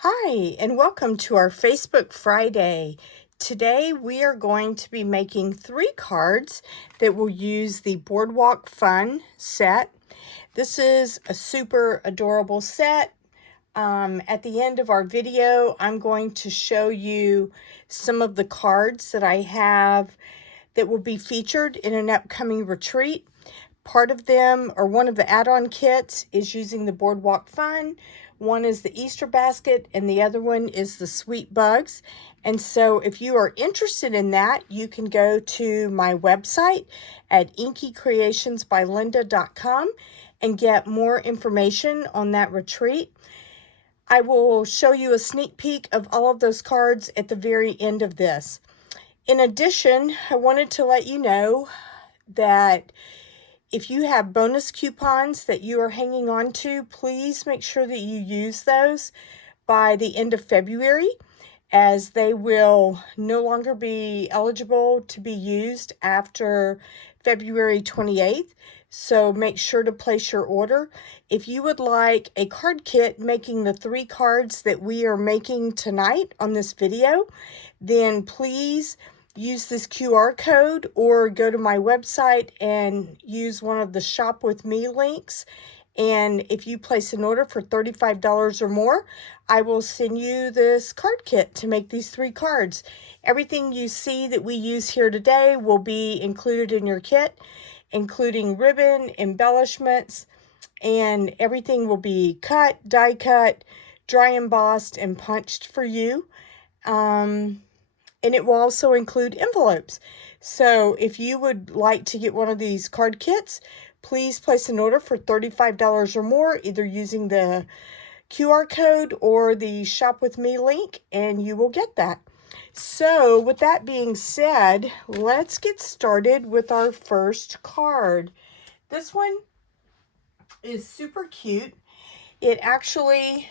Hi, and welcome to our Facebook Friday. Today we are going to be making 3 cards that will use the Boardwalk Fun set. This is a super adorable set. At the end of our video, I'm going to show you some of the cards that I have that will be featured in an upcoming retreat. Part of them, or one of the add-on kits, is using the Boardwalk Fun. One is the Easter basket, and the other one is the Sweet Bugs. And so if you are interested in that, you can go to my website at inkycreationsbylinda.com and get more information on that retreat. I will show you a sneak peek of all of those cards at the very end of this. In addition, I wanted to let you know that if you have bonus coupons that you are hanging on to, please make sure that you use those by the end of February, as they will no longer be eligible to be used after February 28th. So make sure to place your order. If you would like a card kit making the 3 cards that we are making tonight on this video, then please use this QR code or go to my website and use one of the Shop With Me links. And if you place an order for $35 or more, I will send you this card kit to make these 3 cards. Everything you see that we use here today will be included in your kit, including ribbon, embellishments, and everything will be cut, die cut, dry embossed, and punched for you. And it will also include envelopes. So if you would like to get one of these card kits, please place an order for $35 or more, either using the QR code or the Shop With Me link, and you will get that. So with that being said, let's get started with our first card. This one is super cute. It actually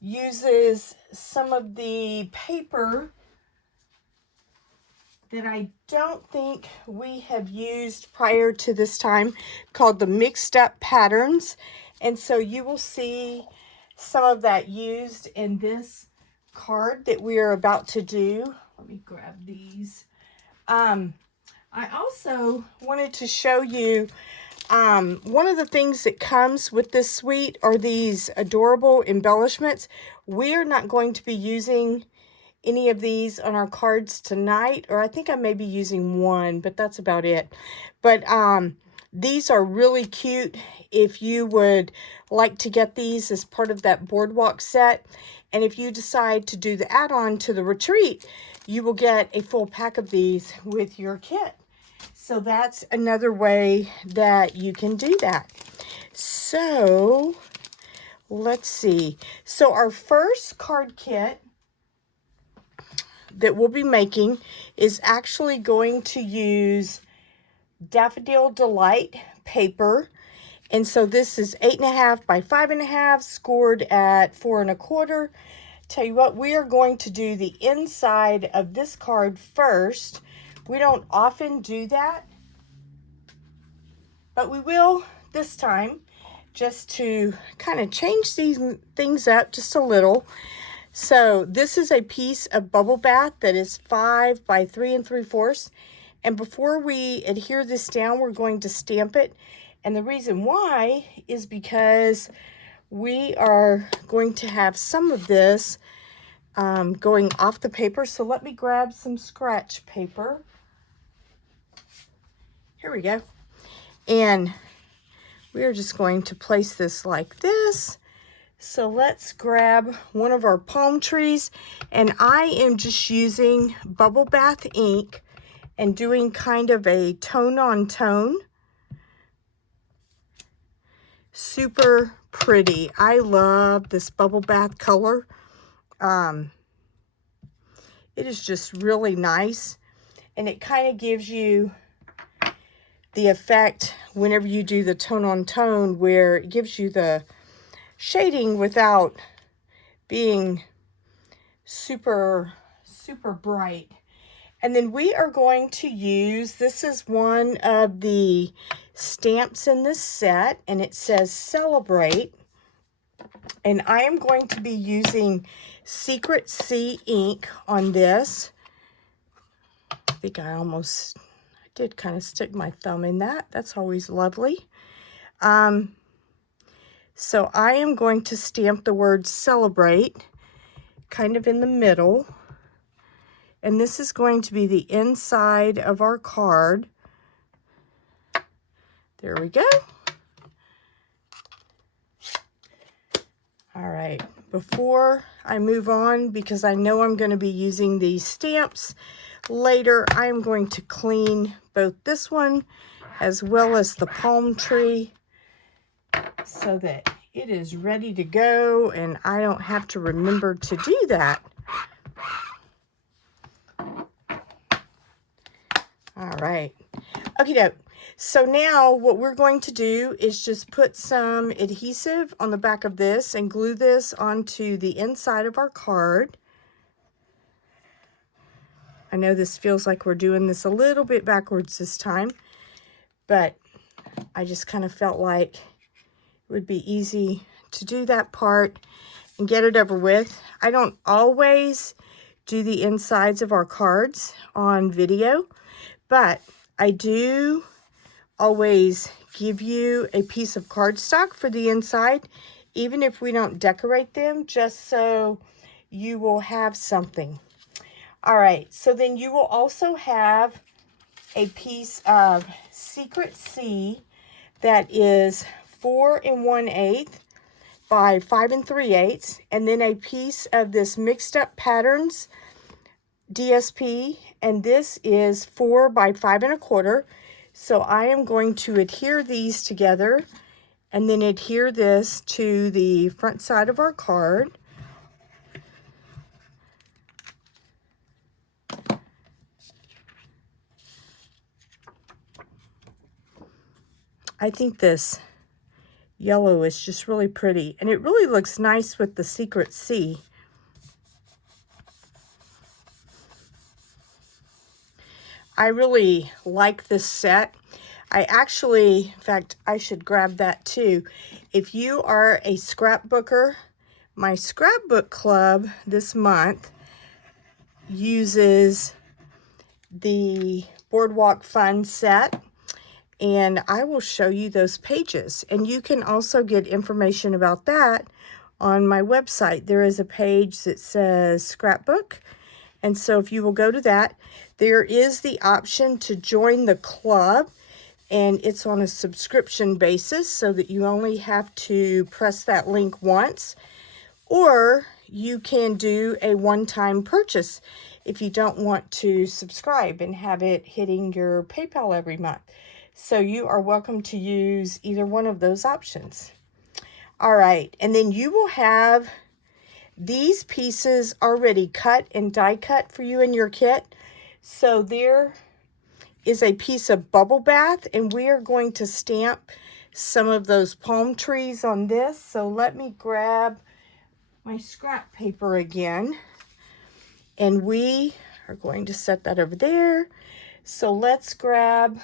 uses some of the paper that I don't think we have used prior to this time, called the Mixed Up Patterns. And so you will see some of that used in this card that we are about to do. Let me grab these. I also wanted to show you one of the things that comes with this suite are these adorable embellishments. We're not going to be using any of these on our cards tonight, or I think I may be using one, but that's about it. But these are really cute if you would like to get these as part of that Boardwalk set. And if you decide to do the add-on to the retreat, you will get a full pack of these with your kit. So that's another way that you can do that. So let's see. So our first card kit that we'll be making is actually going to use Daffodil Delight paper. And so this is 8.5 by 5.5, scored at 4 1/4. Tell you what, we are going to do the inside of this card first. We don't often do that, but we will this time, just to kind of change these things up just a little. So this is a piece of bubble bath that is 5 by 3 3/4. And before we adhere this down, we're going to stamp it. And the reason why is because we are going to have some of this going off the paper. So let me grab some scratch paper. Here we go. And we are just going to place this like this. So let's grab one of our palm trees, and I am just using bubble bath ink and doing kind of a tone on tone. Super pretty. I love this bubble bath color. It is just really nice, and it kind of gives you the effect whenever you do the tone on tone, where it gives you the shading without being super bright. And then we are going to use, this is one of the stamps in this set, and it says Celebrate. And I am going to be using Secret Sea ink on this. I think I did kind of stick my thumb in that. That's always lovely. So I am going to stamp the word celebrate kind of in the middle. And this is going to be the inside of our card. There we go. All right, before I move on, because I know I'm going to be using these stamps later, I am going to clean both this one as well as the palm tree so that it is ready to go and I don't have to remember to do that. All right. Okie doke. So now what we're going to do is just put some adhesive on the back of this and glue this onto the inside of our card. I know this feels like we're doing this a little bit backwards this time, but I just kind of felt like it would be easy to do that part and get it over with. I don't always do the insides of our cards on video, but I do always give you a piece of cardstock for the inside, even if we don't decorate them, just so you will have something. All right, so then you will also have a piece of Secret Sea that is 4 1/8 by 5 3/8, and then a piece of this Mixed Up Patterns DSP, and this is 4 by 5 1/4. So I am going to adhere these together and then adhere this to the front side of our card. I think this yellow is just really pretty, and it really looks nice with the Secret Sea. I really like this set. I actually, in fact, I should grab that too. If you are a scrapbooker, my scrapbook club this month uses the Boardwalk Fun set, and I will show you those pages. And you can also get information about that on my website. There is a page that says scrapbook, and so if you will go to that, there is the option to join the club, and it's on a subscription basis so that you only have to press that link once, or you can do a one-time purchase if you don't want to subscribe and have it hitting your PayPal every month. So you are welcome to use either one of those options. All right, and then you will have these pieces already cut and die cut for you in your kit. So there is a piece of bubble bath, and we are going to stamp some of those palm trees on this. So let me grab my scrap paper again, and we are going to set that over there. So let's grab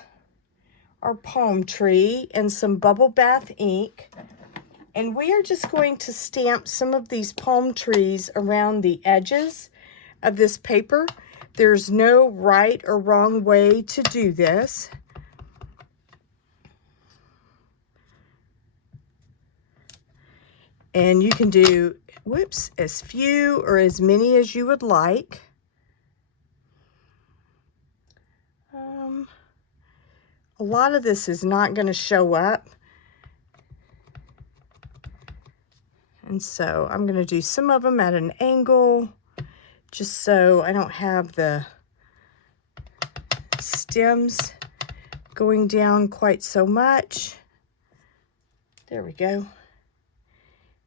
our palm tree and some bubble bath ink. And we are just going to stamp some of these palm trees around the edges of this paper. There's no right or wrong way to do this. And you can do, as few or as many as you would like. A lot of this is not going to show up. And so I'm going to do some of them at an angle, just so I don't have the stems going down quite so much. There we go.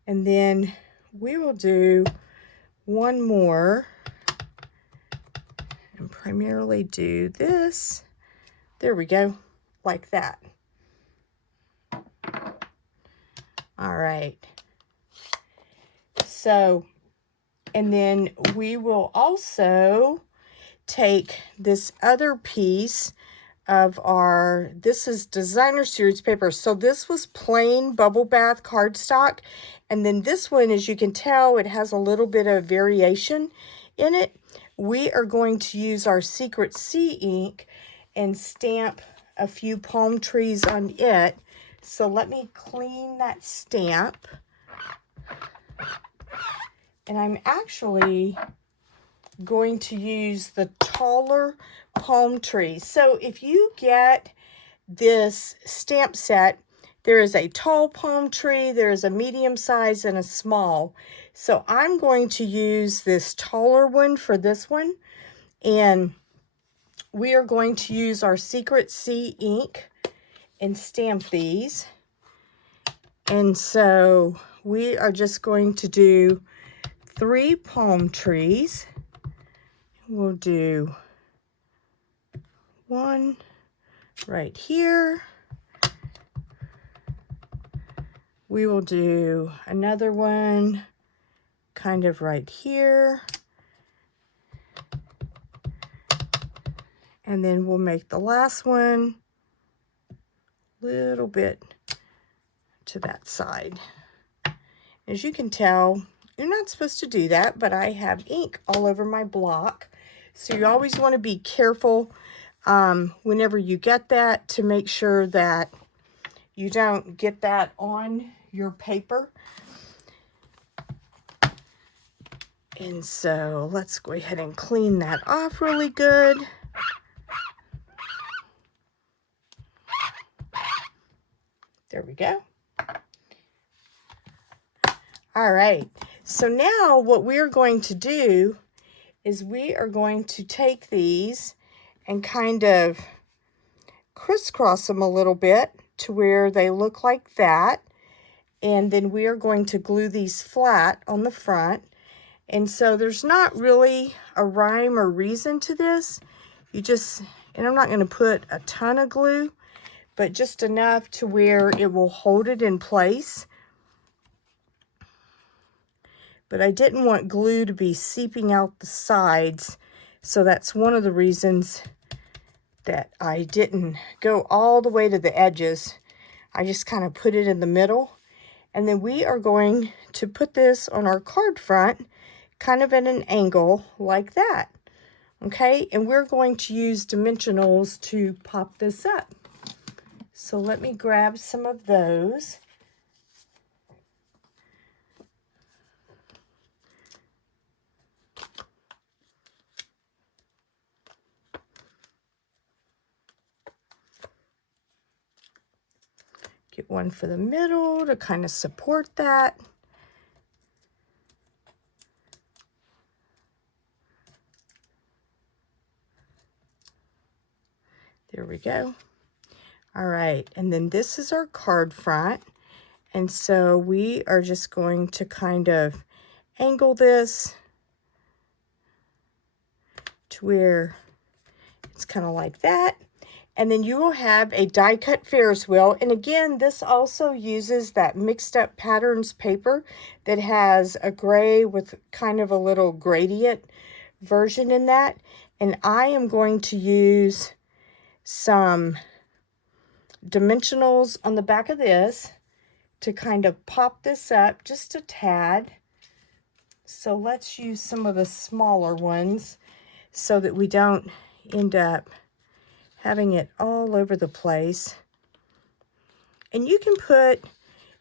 And then we will do one more and primarily do this. There we go, like that. All right. So, and then we will also take this other piece of our, this is designer series paper. So this was plain bubble bath cardstock. And then this one, as you can tell, it has a little bit of variation in it. We are going to use our Secret Sea ink and stamp a few palm trees on it. So let me clean that stamp. And I'm actually going to use the taller palm trees. So if you get this stamp set, there is a tall palm tree, there is a medium size and a small. So I'm going to use this taller one for this one, and we are going to use our Secret Sea ink and stamp these. And so we are just going to do 3 palm trees. We'll do 1 right here. We will do another one kind of right here. And then we'll make the last one a little bit to that side. As you can tell, you're not supposed to do that, but I have ink all over my block. So you always want to be careful whenever you get that to make sure that you don't get that on your paper. And so let's go ahead and clean that off really good. There we go. All right, so now what we're going to do is we are going to take these and kind of crisscross them a little bit to where they look like that. And then we are going to glue these flat on the front. And so there's not really a rhyme or reason to this. You just, and I'm not going to put a ton of glue, but just enough to where it will hold it in place. But I didn't want glue to be seeping out the sides, so that's one of the reasons that I didn't go all the way to the edges. I just kind of put it in the middle. And then we are going to put this on our card front, kind of at an angle like that. Okay, and we're going to use dimensionals to pop this up. So let me grab some of those. Get one for the middle to kind of support that. There we go. All right, and then this is our card front. And so we are just going to kind of angle this to where it's kind of like that. And then you will have a die cut Ferris wheel. And again, this also uses that mixed up patterns paper that has a gray with kind of a little gradient version in that. And I am going to use some dimensionals on the back of this to kind of pop this up just a tad. So let's use some of the smaller ones so that we don't end up having it all over the place. And you can put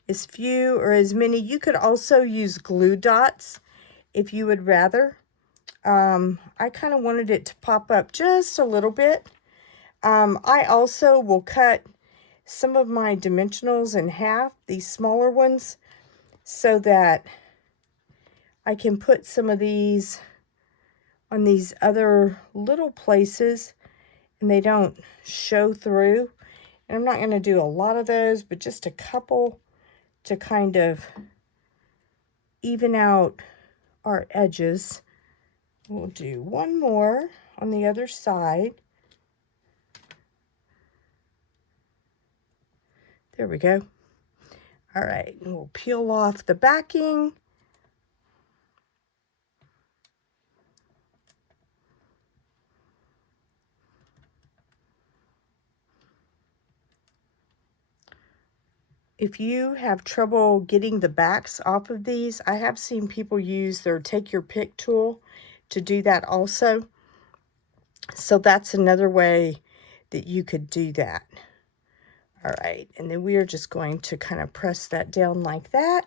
as few or as many. You could also use glue dots if you would rather. I kind of wanted it to pop up just a little bit. I also will cut some of my dimensionals in half, these smaller ones, so that I can put some of these on these other little places and they don't show through. And I'm not going to do a lot of those, but just a couple to kind of even out our edges. We'll do one more on the other side. There we go. All right, and we'll peel off the backing. if you have trouble getting the backs off of these, I have seen people use their take your pick tool to do that also. So that's another way that you could do that. All right, and then we are just going to kind of press that down like that.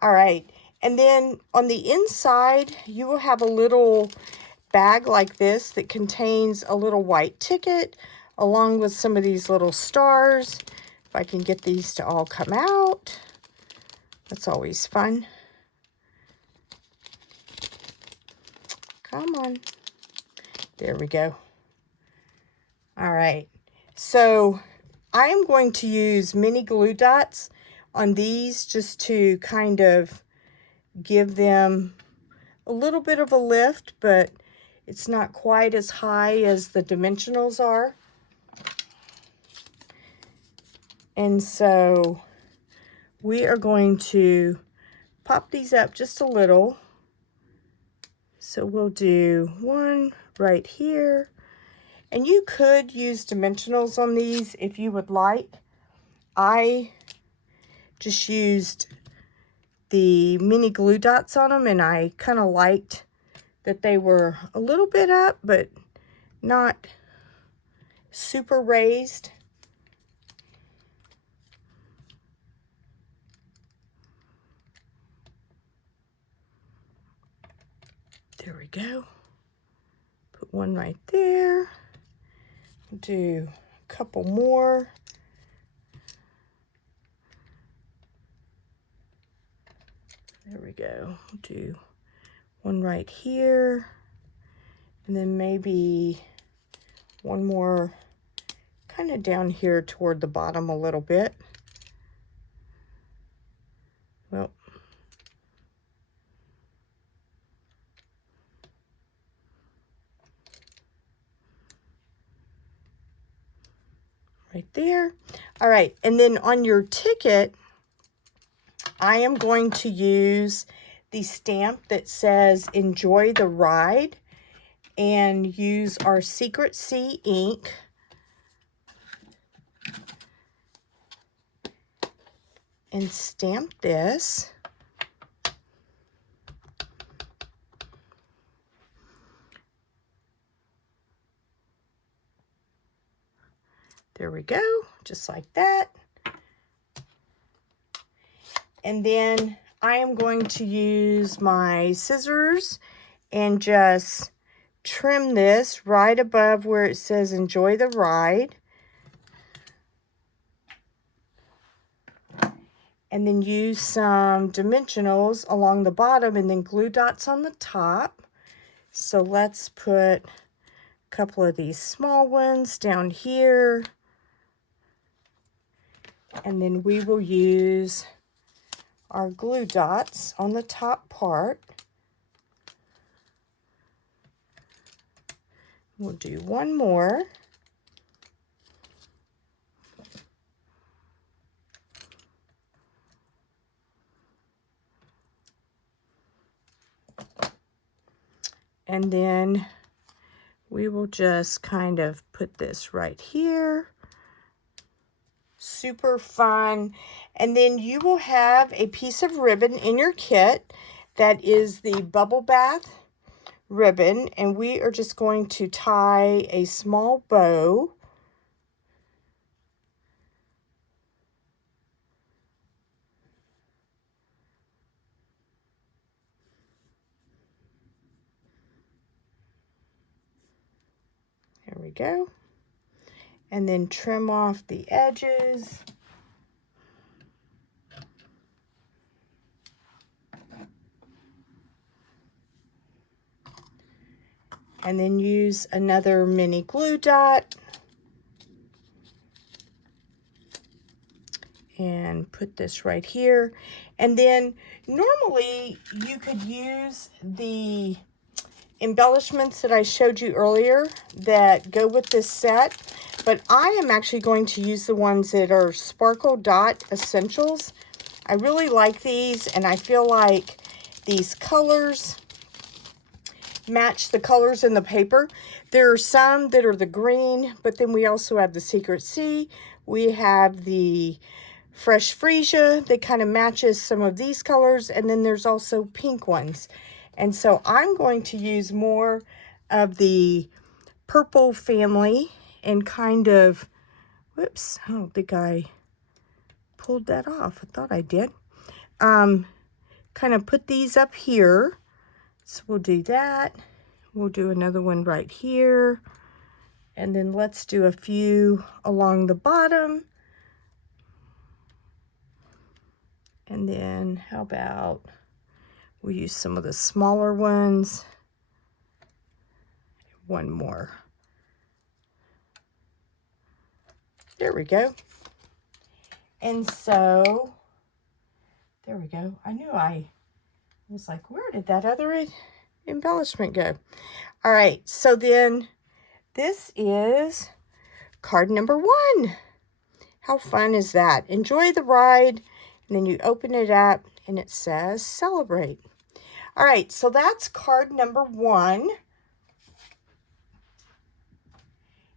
All right, and then on the inside, you will have a little bag like this that contains a little white ticket along with some of these little stars. If I can get these to all come out, that's always fun. Come on. There we go. All right, so I am going to use mini glue dots on these just to kind of give them a little bit of a lift, but it's not quite as high as the dimensionals are. And so we are going to pop these up just a little. So we'll do one right here. And you could use dimensionals on these if you would like. I just used the mini glue dots on them, and I kind of liked that they were a little bit up, but not super raised. There we go. Put one right there. Do a couple more. There we go. Do one right here. And then maybe one more kind of down here toward the bottom a little bit. Well, right there. All right, and then on your ticket, I am going to use the stamp that says enjoy the ride and use our Secret Sea ink. And stamp this. There we go, just like that. And then I am going to use my scissors and just trim this right above where it says enjoy the ride. And then use some dimensionals along the bottom and then glue dots on the top. So let's put a couple of these small ones down here. And then we will use our glue dots on the top part. We'll do one more. And then we will just kind of put this right here. Super fun. And then you will have a piece of ribbon in your kit that is the bubble bath ribbon, and we are just going to tie a small bow. There we go. And then trim off the edges. And then use another mini glue dot. And put this right here. And then normally you could use the embellishments that I showed you earlier that go with this set, but I am actually going to use the ones that are Sparkle Dot Essentials. I really like these, and I feel like these colors match the colors in the paper. There are some that are the green, but then we also have the Secret Sea. We have the fresh freesia that kind of matches some of these colors, and then there's also pink ones. And so I'm going to use more of the purple family and kind of, whoops, I don't think I pulled that off. I thought I did. Kind of put these up here. So we'll do that. We'll do another one right here. And then let's do a few along the bottom. And then how about we'll use some of the smaller ones. One more. There we go. And so, there we go. I knew I was like, where did that other embellishment go? All right, so then this is card number 1. How fun is that? Enjoy the ride, and then you open it up, and it says celebrate. All right, so that's card number 1.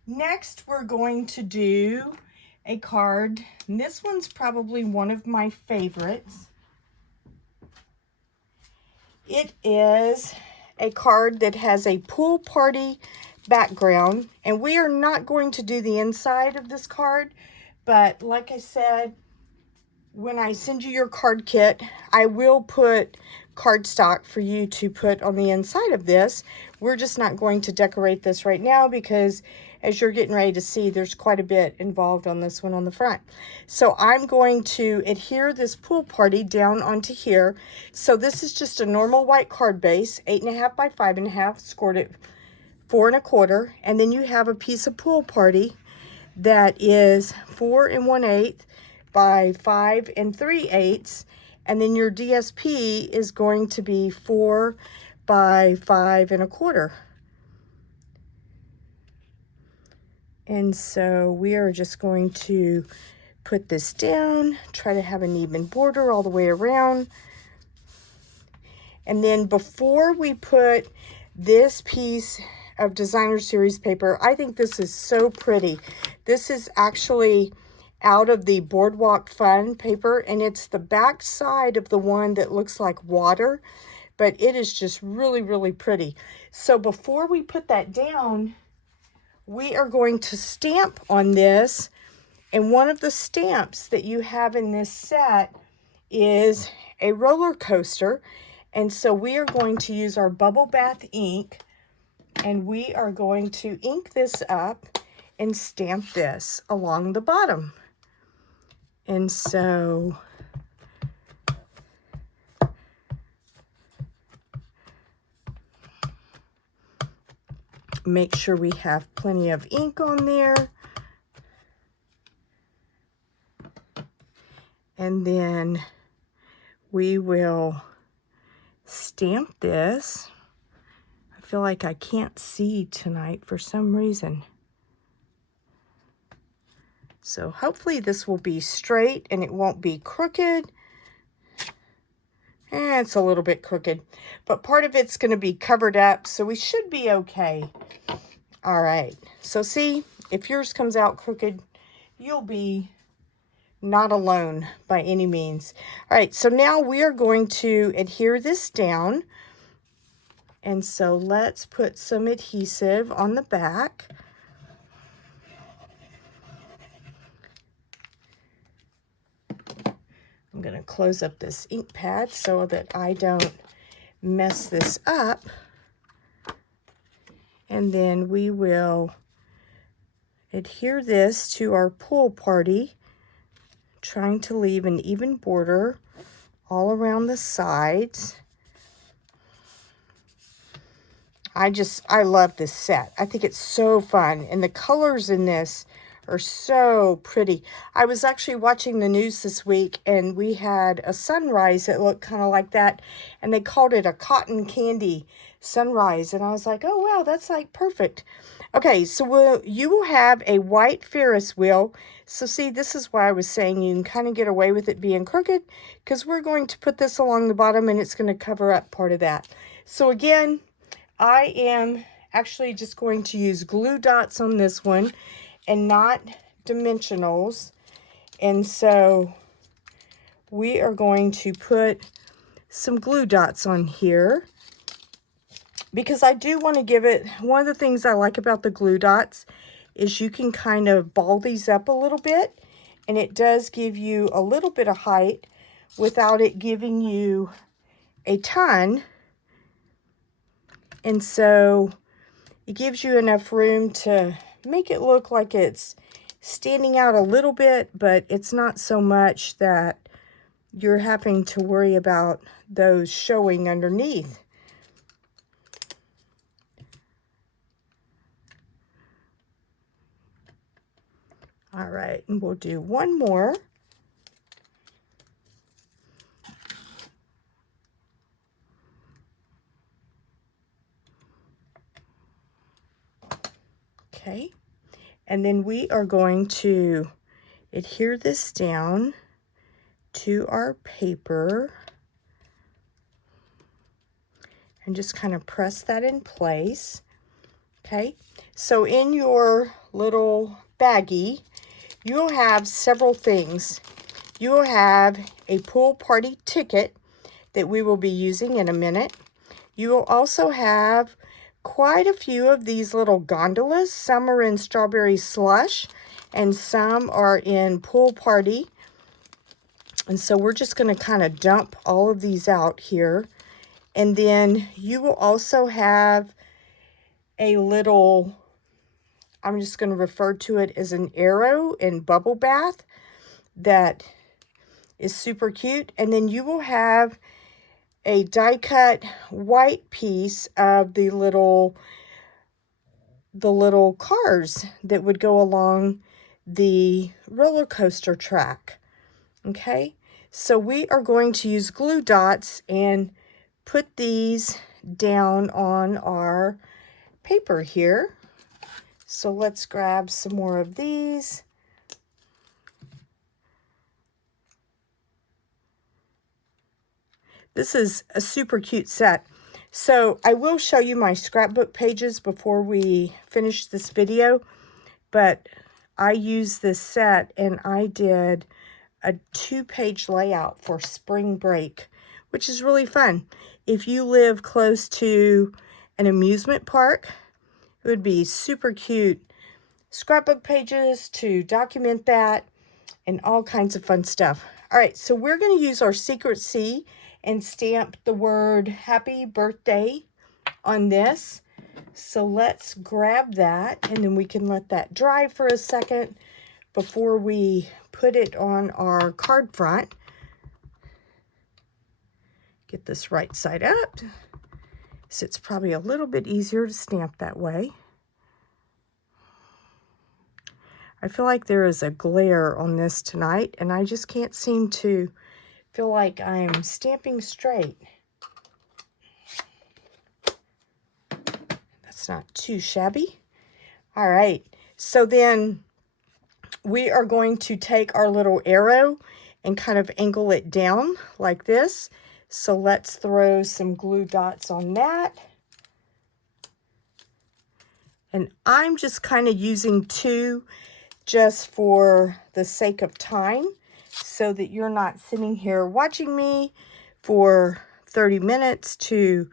Next, we're going to do a card, and this one's probably one of my favorites. It is a card that has a pool party background, and we are not going to do the inside of this card, but like I said, when I send you your card kit, I will put cardstock for you to put on the inside of this. We're just not going to decorate this right now because as you're getting ready to see, there's quite a bit involved on this one on the front. So I'm going to adhere this pool party down onto here. So this is just a normal white card base, 8.5 by 5.5, scored at 4 1/4, and then you have a piece of pool party that is 4 1/8 by 5 3/8, and then your DSP is going to be 4 by 5 1/4. And so we are just going to put this down, try to have an even border all the way around. And then before we put this piece of designer series paper, I think this is so pretty. This is actually out of the Boardwalk Fun paper, and it's the back side of the one that looks like water, but it is just really, really pretty. So before we put that down, we are going to stamp on this, and one of the stamps that you have in this set is a roller coaster, and so we are going to use our bubble bath ink, and we are going to ink this up and stamp this along the bottom. And so make sure we have plenty of ink on there. And then we will stamp this. I feel like I can't see tonight for some reason. So hopefully this will be straight and it won't be crooked. It's a little bit crooked, but part of it's going to be covered up, so we should be okay. All right, so see, if yours comes out crooked, you'll be not alone by any means. All right, so now we are going to adhere this down. And so let's put some adhesive on the back. I'm going to close up this ink pad so that I don't mess this up. And then we will adhere this to our pool party, trying to leave an even border all around the sides. I love this set. I think it's so fun, and the colors in this are so pretty. I was actually watching the news this week, and we had a sunrise that looked kind of like that, and they called it a cotton candy sunrise, and I was like, oh wow, that's like perfect. Okay, so you will have a white Ferris wheel. So see, this is why I was saying you can kind of get away with it being crooked, because we're going to put this along the bottom, and it's going to cover up part of that. So again, I am actually just going to use glue dots on this one and not dimensionals. And so we are going to put some glue dots on here because I do want to give it, one of the things I like about the glue dots is you can kind of ball these up a little bit, and it does give you a little bit of height without it giving you a ton. And so it gives you enough room to make it look like it's standing out a little bit, but it's not so much that you're having to worry about those showing underneath. All right, and we'll do one more. Okay, and then we are going to adhere this down to our paper and just kind of press that in place. Okay, so in your little baggie, you'll have several things. You will have a pool party ticket that we will be using in a minute. You will also have quite a few of these little gondolas. Some are in strawberry slush and some are in pool party. And so we're just going to kind of dump all of these out here. And then you will also have a little, I'm just going to refer to it as an arrow in bubble bath that is super cute. And then you will have a die cut white piece of the little cars that would go along the roller coaster track. Okay, so we are going to use glue dots and put these down on our paper here. So let's grab some more of these. This is a super cute set. So I will show you my scrapbook pages before we finish this video, but I used this set and I did a 2-page layout for spring break, which is really fun. If you live close to an amusement park, it would be super cute scrapbook pages to document that and all kinds of fun stuff. All right, so we're going to use our Secret C and stamp the word happy birthday on this. So let's grab that and then we can let that dry for a second before we put it on our card front. Get this right side up, so it's probably a little bit easier to stamp that way. I feel like there is a glare on this tonight, and I just can't seem to feel like I'm stamping straight. That's not too shabby. All right, so then we are going to take our little arrow and kind of angle it down like this. So let's throw some glue dots on that. And I'm just kind of using 2 just for the sake of time, so that you're not sitting here watching me for 30 minutes to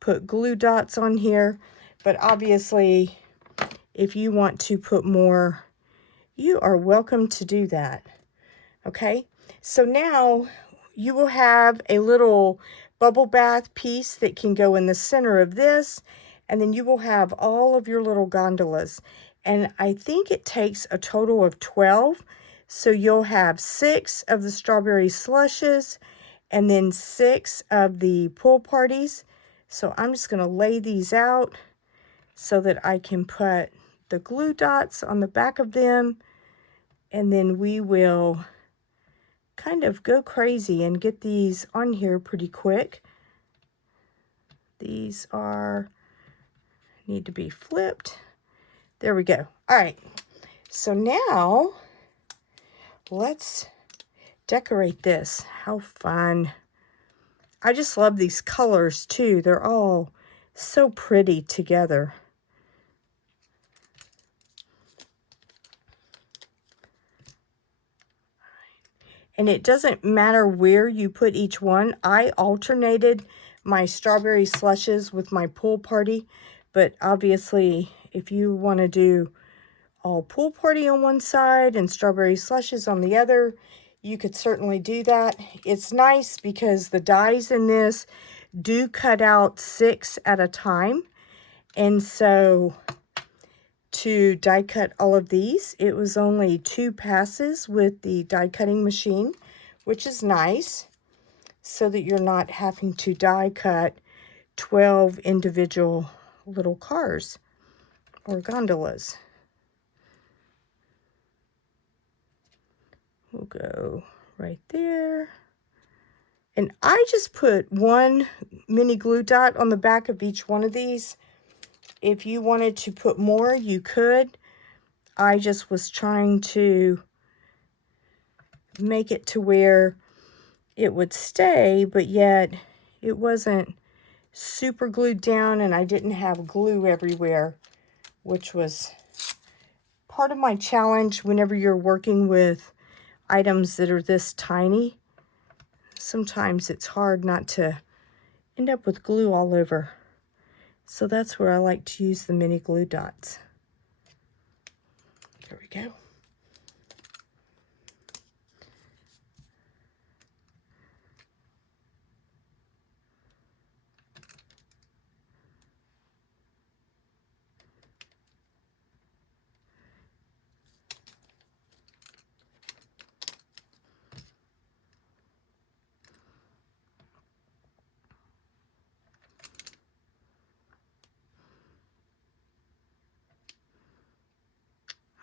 put glue dots on here. But obviously, if you want to put more, you are welcome to do that. Okay, so now you will have a little bubble bath piece that can go in the center of this, and then you will have all of your little gondolas. And I think it takes a total of 12. So you'll have 6 of the strawberry slushes and then 6 of the pool parties. So I'm just going to lay these out so that I can put the glue dots on the back of them. And then we will kind of go crazy and get these on here pretty quick. These need to be flipped. There we go. All right, so now let's decorate this. How fun. I just love these colors too. They're all so pretty together. And it doesn't matter where you put each one. I alternated my strawberry slushes with my pool party, but obviously if you want to do all pool party on one side and strawberry slushes on the other, you could certainly do that. It's nice because the dies in this do cut out 6 at a time. And so to die cut all of these, it was only 2 passes with the die cutting machine, which is nice, so that you're not having to die cut 12 individual little cars or gondolas. We'll go right there. And I just put 1 mini glue dot on the back of each one of these. If you wanted to put more, you could. I just was trying to make it to where it would stay, but yet it wasn't super glued down and I didn't have glue everywhere, which was part of my challenge whenever you're working with items that are this tiny. Sometimes it's hard not to end up with glue all over. So that's where I like to use the mini glue dots. There we go.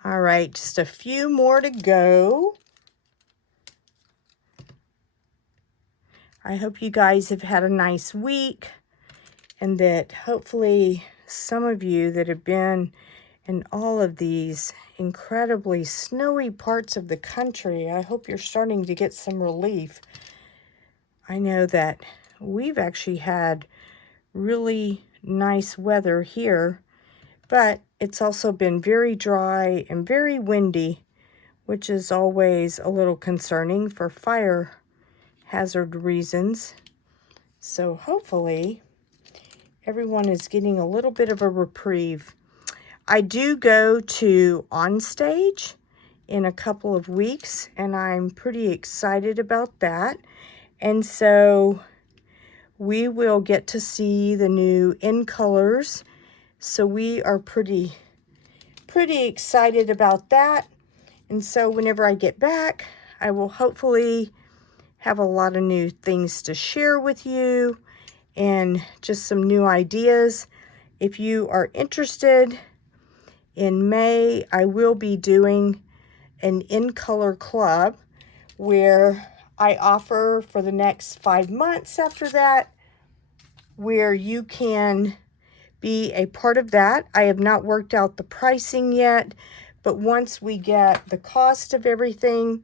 All right, just a few more to go. I hope you guys have had a nice week and that hopefully some of you that have been in all of these incredibly snowy parts of the country, I hope you're starting to get some relief. I know that we've actually had really nice weather here, but it's also been very dry and very windy, which is always a little concerning for fire hazard reasons. So hopefully everyone is getting a little bit of a reprieve. I do go to On Stage in a couple of weeks, and I'm pretty excited about that. And so we will get to see the new In Colors. So we are pretty excited about that. And so whenever I get back, I will hopefully have a lot of new things to share with you and just some new ideas. If you are interested, in May, I will be doing an In Color Club where I offer for the next 5 months after that, where you can be a part of that. I have not worked out the pricing yet, but once we get the cost of everything,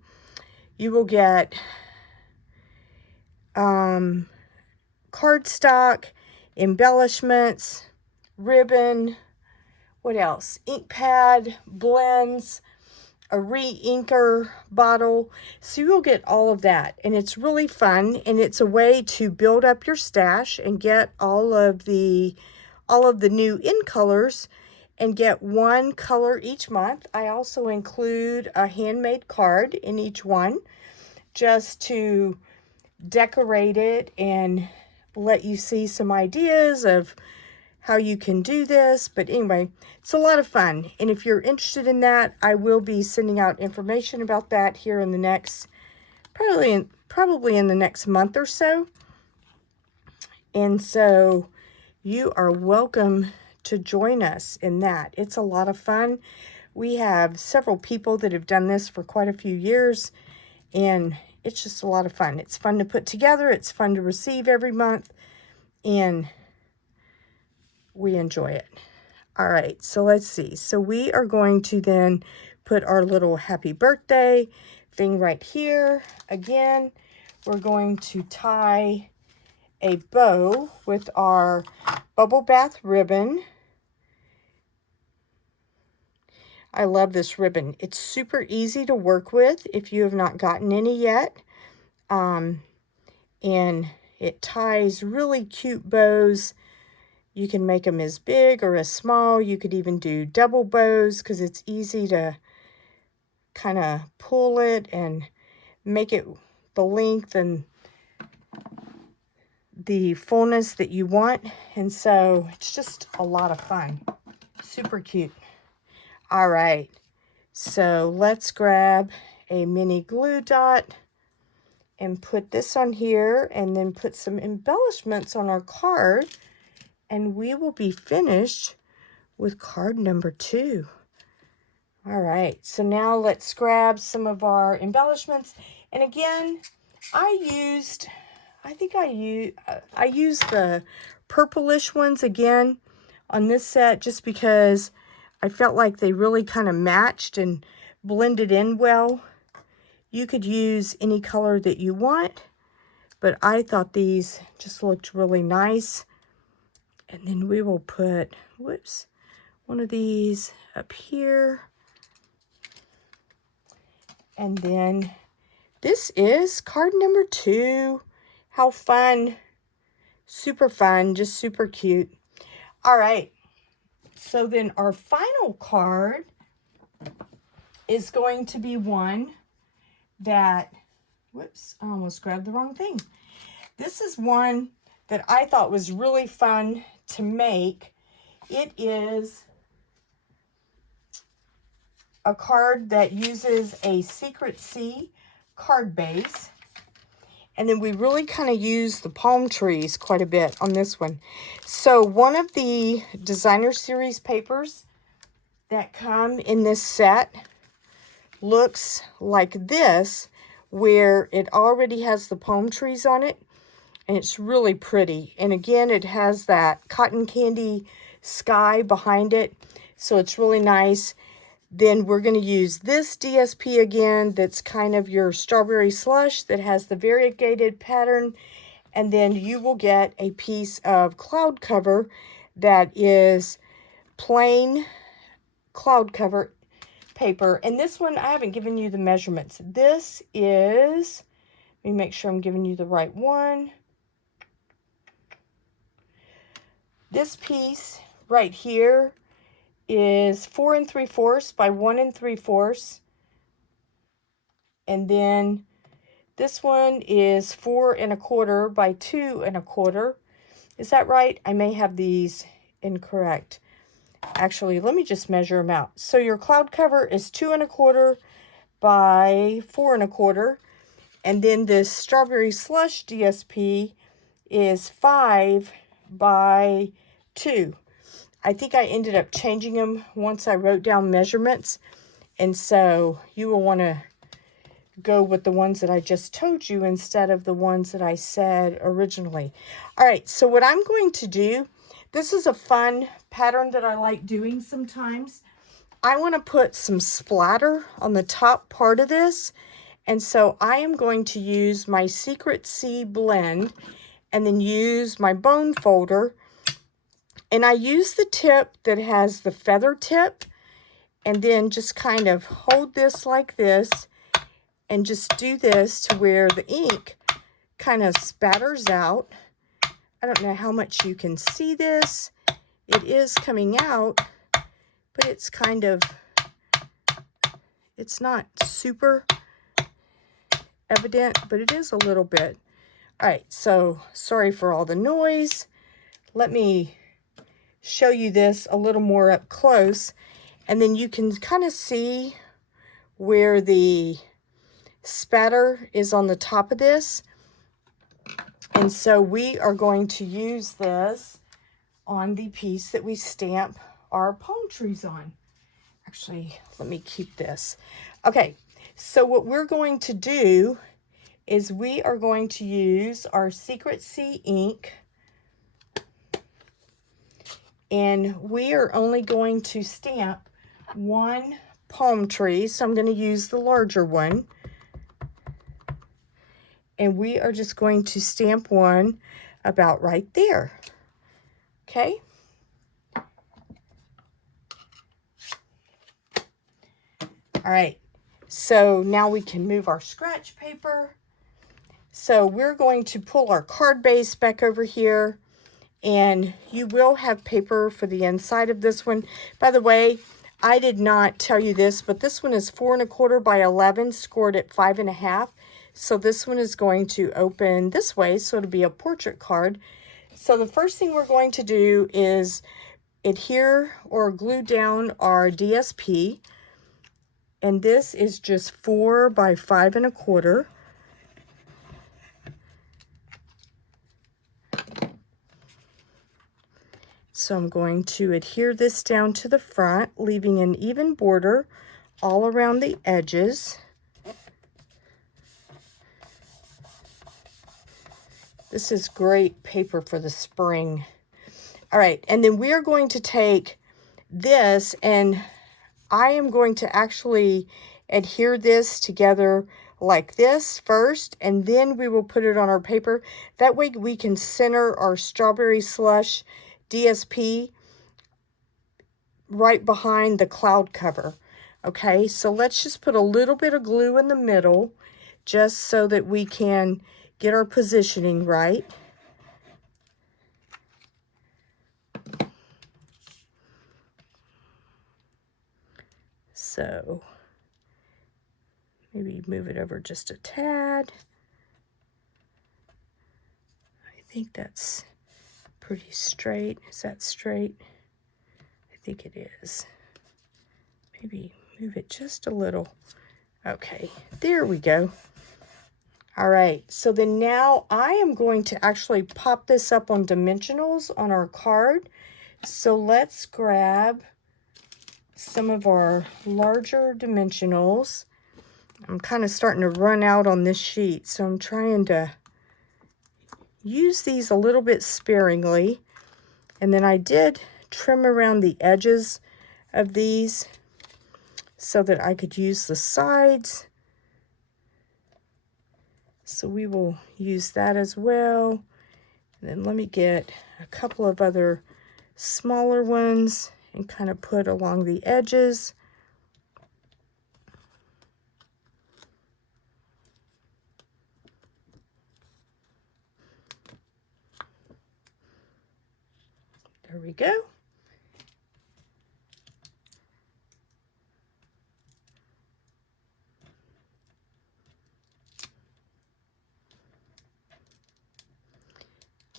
you will get cardstock, embellishments, ribbon, what else? Ink pad, blends, a re-inker bottle. So you'll get all of that, and it's really fun, and it's a way to build up your stash and get all of the new In Colors and get 1 color each month. I also include a handmade card in each one just to decorate it and let you see some ideas of how you can do this. But anyway, it's a lot of fun. And if you're interested in that, I will be sending out information about that here in the next, probably in the next month or so. And so you are welcome to join us in that. It's a lot of fun. We have several people that have done this for quite a few years, and it's just a lot of fun. It's fun to put together. It's fun to receive every month, and we enjoy it. All right, so let's see. So we are going to then put our little happy birthday thing right here. Again, we're going to tie a bow with our bubble bath ribbon. I love this ribbon. It's super easy to work with if you have not gotten any yet. And it ties really cute bows. You can make them as big or as small. You could even do double bows because it's easy to kind of pull it and make it the length and the fullness that you want. And so it's just a lot of fun. Super cute. All right. So let's grab a mini glue dot and put this on here and then put some embellishments on our card. And we will be finished with card number 2. All right, so now let's grab some of our embellishments. And again, I used the purplish ones again on this set just because I felt like they really kind of matched and blended in well. You could use any color that you want, but I thought these just looked really nice. And then we will put, whoops, one of these up here. And then this is card number 2. How fun. Super fun, just super cute. All right. So then our final card is going to be one that, whoops, I almost grabbed the wrong thing. This is one that I thought was really fun to make. It is a card that uses a Secret C card base. And then we really kind of use the palm trees quite a bit on this one. So one of the designer series papers that come in this set looks like this, where it already has the palm trees on it. And it's really pretty. And again, it has that cotton candy sky behind it. So it's really nice. Then we're going to use this DSP again. That's kind of your strawberry slush that has the variegated pattern. And then you will get a piece of cloud cover that is plain cloud cover paper. And this one, I haven't given you the measurements. This is, let me make sure I'm giving you the right one. This piece right here is 4 3/4 by 1 3/4. And then this one is 4 1/4 by 2 1/4. Is that right? I may have these incorrect. Actually, let me just measure them out. So your cloud cover is 2 1/4 by 4 1/4. And then this strawberry slush DSP is 5 by 2. I think I ended up changing them once I wrote down measurements. And so you will want to go with the ones that I just told you instead of the ones that I said originally. All right, so what I'm going to do, this is a fun pattern that I like doing sometimes. I want to put some splatter on the top part of this. And so I am going to use my Secret C blend and then use my bone folder. And I use the tip that has the feather tip and then just kind of hold this like this and just do this to where the ink kind of spatters out. I don't know how much you can see this. It is coming out, but it's kind of, it's not super evident, but it is a little bit. All right, so sorry for all the noise. Let me show you this a little more up close, and then you can kind of see where the spatter is on the top of this. And so we are going to use this on the piece that we stamp our palm trees on. Actually, let me keep this. Okay, so what we're going to do is we are going to use our Secret C ink, and we are only going to stamp one palm tree. So I'm going to use the larger one. And we are just going to stamp one about right there. Okay. All right, so now we can move our scratch paper. So we're going to pull our card base back over here, and you will have paper for the inside of this one. By the way, I did not tell you this, but this one is 4 1/4 by 11, scored at 5 1/2. So this one is going to open this way, so it'll be a portrait card. So the first thing we're going to do is adhere or glue down our DSP. And this is just 4 by 5 1/4. So I'm going to adhere this down to the front, leaving an even border all around the edges. This is great paper for the spring. All right, and then we are going to take this, and I am going to actually adhere this together like this first, and then we will put it on our paper. That way we can center our strawberry slush DSP right behind the cloud cover. Okay, so let's just put a little bit of glue in the middle just so that we can get our positioning right. So maybe move it over just a tad. I think that's pretty straight. Is that straight? I think it is. Maybe move it just a little. Okay, there we go. All right, so then now I am going to actually pop this up on dimensionals on our card. So let's grab some of our larger dimensionals. I'm kind of starting to run out on this sheet, so I'm trying to use these a little bit sparingly. And then I did trim around the edges of these so that I could use the sides. So we will use that as well. And then let me get a couple of other smaller ones and kind of put along the edges. There we go.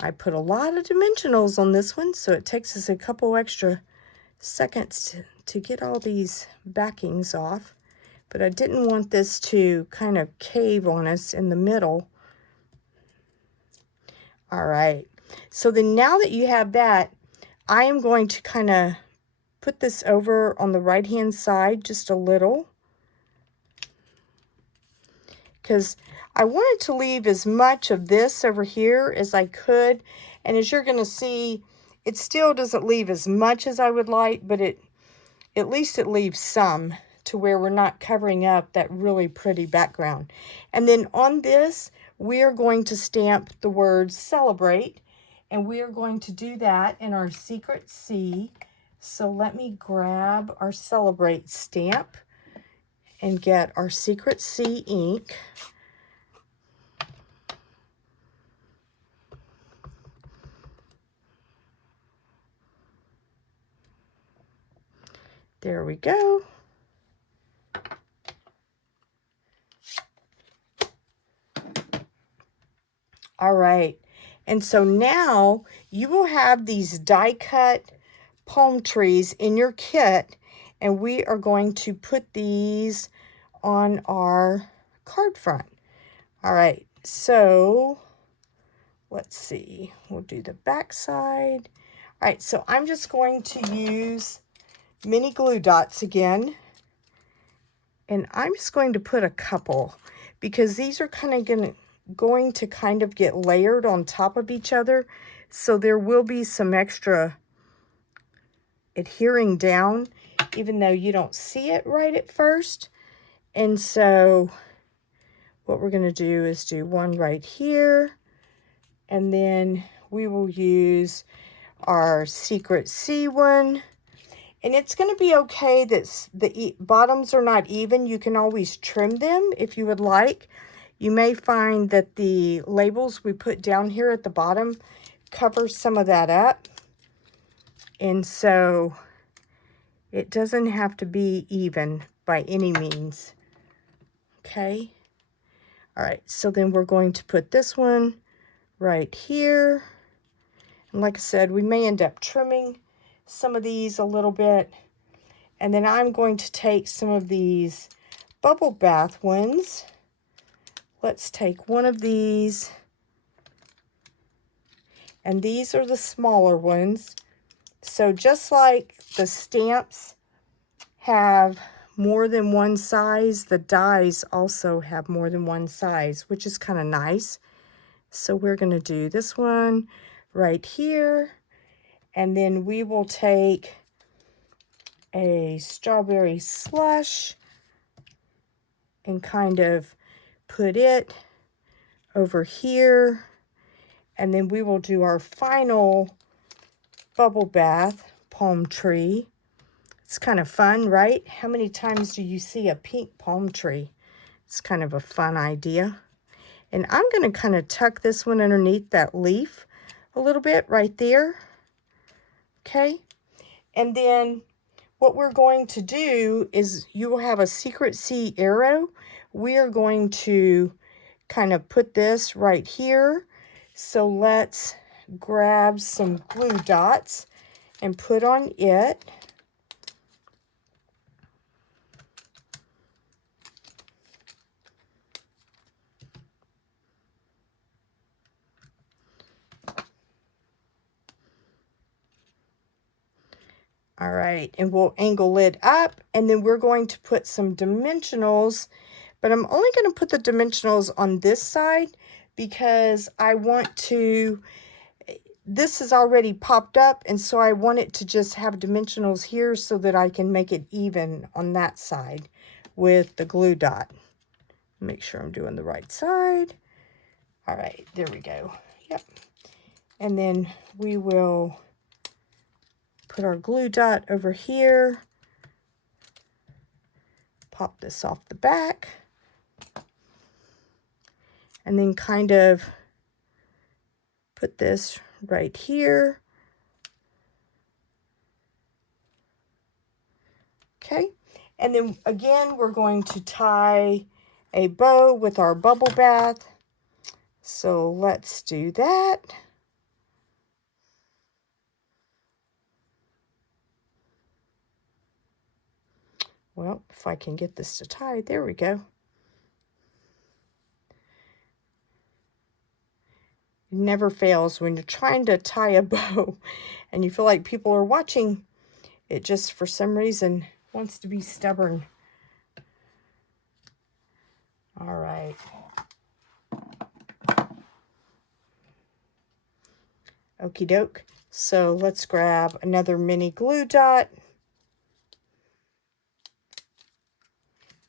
I put a lot of dimensionals on this one, so it takes us a couple extra seconds to get all these backings off. But I didn't want this to kind of cave on us in the middle. All right, so then now that you have that, I am going to kind of put this over on the right hand side just a little, because I wanted to leave as much of this over here as I could. And as you're going to see, it still doesn't leave as much as I would like, but at least it leaves some to where we're not covering up that really pretty background. And then on this, we are going to stamp the word celebrate, and we are going to do that in our secret C. So let me grab our celebrate stamp and get our secret C ink. There we go. All right, and so now you will have these die cut palm trees in your kit, and we are going to put these on our card front. All right, so let's see, we'll do the back side. All right, so I'm just going to use mini glue dots again, and I'm just going to put a couple because these are kind of going to kind of get layered on top of each other, so there will be some extra adhering down even though you don't see it right at first. And so what we're going to do is do one right here, and then we will use our secret C one, And it's going to be okay that the bottoms are not even. You can always trim them if you would like. You may find that the labels we put down here at the bottom cover some of that up. And so it doesn't have to be even by any means. Okay. All right. So then we're going to put this one right here. And like I said, we may end up trimming some of these a little bit. And then I'm going to take some of these bubble bath ones. Let's take one of these. And these are the smaller ones. So just like the stamps have more than one size, the dies also have more than one size, which is kind of nice. So we're going to do this one right here. And then we will take a strawberry slush and kind of put it over here. And then we will do our final bubble bath palm tree. It's kind of fun, right? How many times do you see a pink palm tree? It's kind of a fun idea. And I'm going to kind of tuck this one underneath that leaf a little bit right there. Okay. And then what we're going to do is you will have a secret C arrow. We are going to kind of put this right here. So let's grab some glue dots and put on it. All right, and we'll angle it up, and then we're going to put some dimensionals, but I'm only going to put the dimensionals on this side because I want to, this is already popped up, and so I want it to just have dimensionals here so that I can make it even on that side with the glue dot. Make sure I'm doing the right side. All right, there we go. Yep. And then we will put our glue dot over here, pop this off the back, and then kind of put this right here. Okay, and then again, we're going to tie a bow with our bubble bath. So let's do that. Well, if I can get this to tie, there we go. It never fails when you're trying to tie a bow and you feel like people are watching. It just, for some reason, wants to be stubborn. All right. Okie doke. So let's grab another mini glue dot.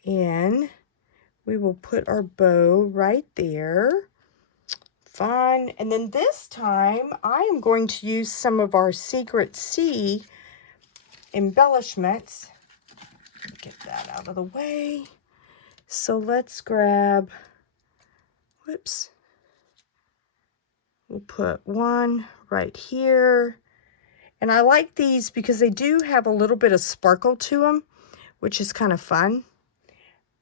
And we will put our bow right there. Fine. And then this time I am going to use some of our Secret C embellishments. Get that out of the way. So let's grab, whoops. We'll put one right here. And I like these because they do have a little bit of sparkle to them, which is kind of fun.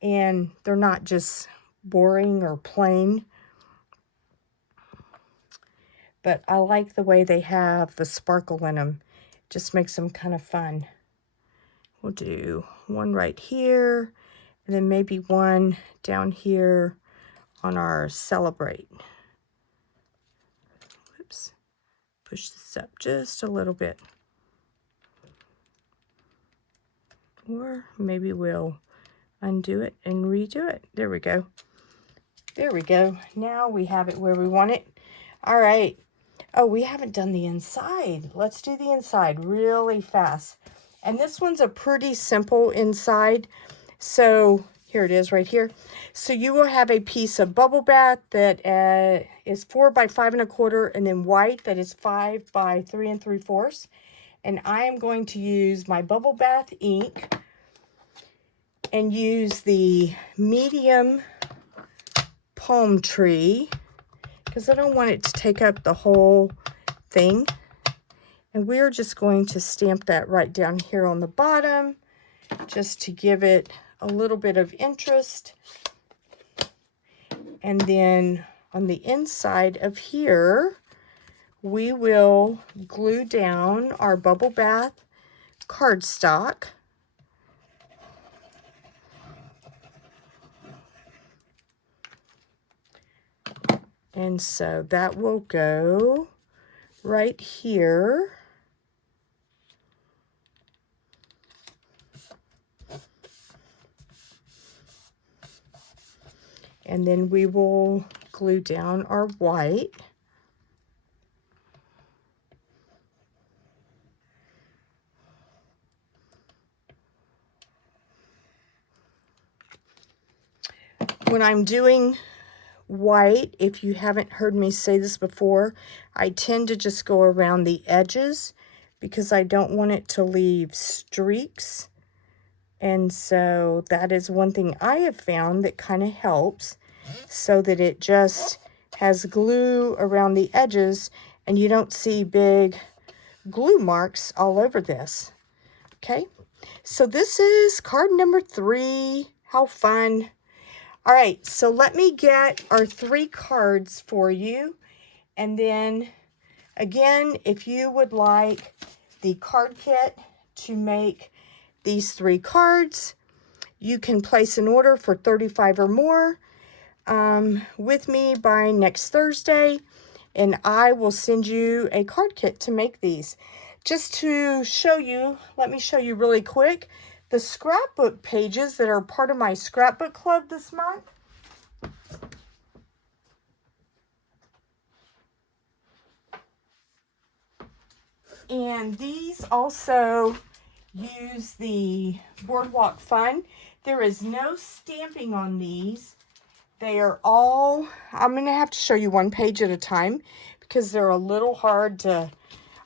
And they're not just boring or plain. But I like the way they have the sparkle in them. Just makes them kind of fun. We'll do one right here, and then maybe one down here on our Celebrate. Whoops. Push this up just a little bit. Or maybe we'll undo it and redo it. There we go. There we go. Now we have it where we want it. All right. Oh, we haven't done the inside. Let's do the inside really fast. And this one's a pretty simple inside. So here it is right here. So you will have a piece of bubble bath that is 4 by 5 1/4, and then white that is 5 by 3 3/4. And I am going to use my Bubble Bath ink and use the medium palm tree because I don't want it to take up the whole thing. And we're just going to stamp that right down here on the bottom just to give it a little bit of interest. And then on the inside of here, we will glue down our Bubble Bath cardstock. And so that will go right here. And then we will glue down our white. When I'm doing white, if you haven't heard me say this before, I tend to just go around the edges because I don't want it to leave streaks. And so that is one thing I have found that kind of helps, so that it just has glue around the edges and you don't see big glue marks all over this. Okay, so this is card number 3. How fun. All right, so let me get our 3 cards for you. And then again, if you would like the card kit to make these 3 cards, you can place an order for $35 or more with me by next Thursday, and I will send you a card kit to make these. Just to show you, let me show you really quick the scrapbook pages that are part of my scrapbook club this month. And these also use the Boardwalk Fun. There is no stamping on these. They are all, I'm going to have to show you one page at a time because they're a little hard to,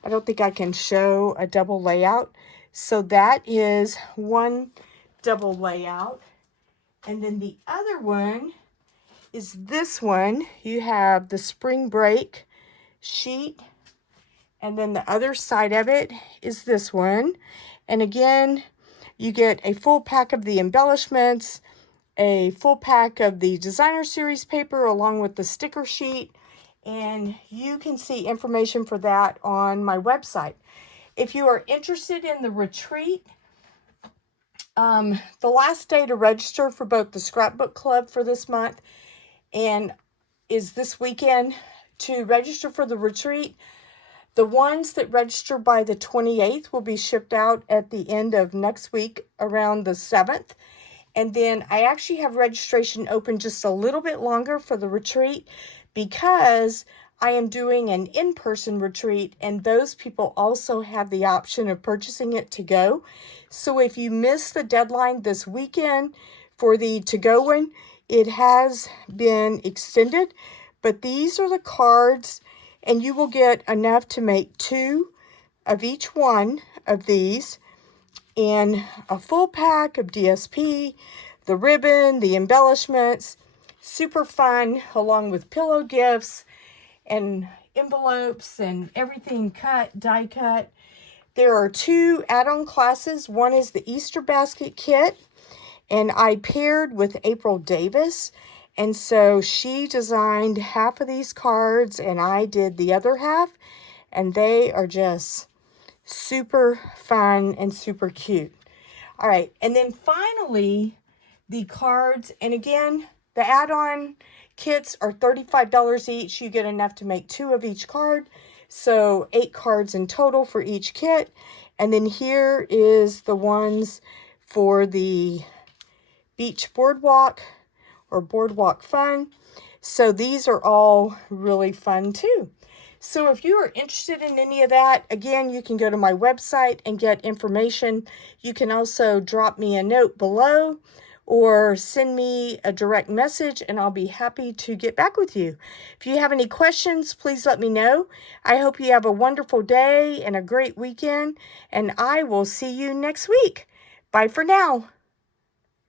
I don't think I can show a double layout. So that is one double layout. And then the other one is this one. You have the spring break sheet. And then the other side of it is this one. And again, you get a full pack of the embellishments, a full pack of the designer series paper along with the sticker sheet. And you can see information for that on my website. If you are interested in the retreat, the last day to register for both the scrapbook club for this month and is this weekend. To register for the retreat, the ones that register by the 28th will be shipped out at the end of next week around the 7th. And then I actually have registration open just a little bit longer for the retreat because I am doing an in-person retreat, and those people also have the option of purchasing it to go. So if you miss the deadline this weekend for the to-go one, it has been extended. But these are the cards, and you will get enough to make 2 of each one of these, and a full pack of DSP, the ribbon, the embellishments, super fun, along with pillow gifts and envelopes and everything cut, die cut. There are 2 add-on classes. One is the Easter basket kit, and I paired with April Davis. And so she designed half of these cards and I did the other half. And they are just super fun and super cute. All right. And then finally, the cards. And again, the add-on kits are $35 each. You get enough to make 2 of each card. So 8 cards in total for each kit. And then here is the ones for the beach boardwalk or Boardwalk Fun. So these are all really fun too. So if you are interested in any of that, again, you can go to my website and get information. You can also drop me a note below or send me a direct message and I'll be happy to get back with you. If you have any questions, please let me know. I hope you have a wonderful day and a great weekend, and I will see you next week. Bye for now.